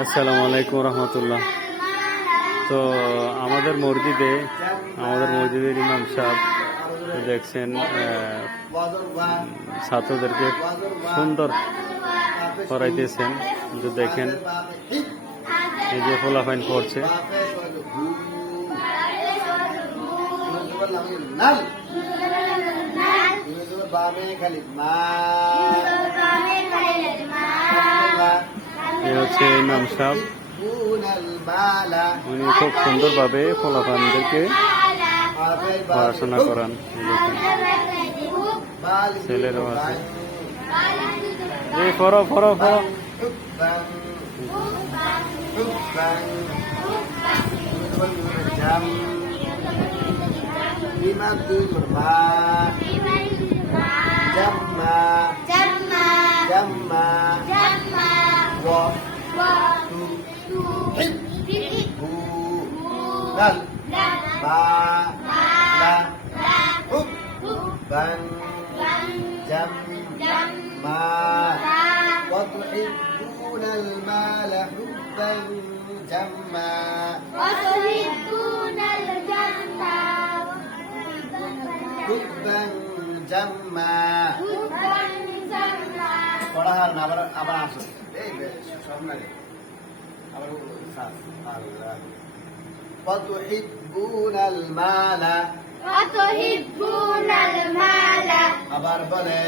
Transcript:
আসসালামু আলাইকুম রহমতুল্লাহ। তো আমাদের মসজিদের ইমাম সাহেব দেখছেন ছাত্রদেরকে সুন্দর করাইতেছেন। কিন্তু দেখেন এই যে ফলাফাইন পড়ছে। এ হচ্ছে ইমাম সাহেব, উনি খুব সুন্দরভাবে ফলাফানদেরকে পড়াশোনা করান। ছেলেরও আছে, এই ফরো ফরো ফরো। وتحبون المال حبا جما حبا جما পড়ার না আবার আবার আসো এই সব না রে আবার সাস আল্লাহ وتحبون المال وتحبون المال আবার বলে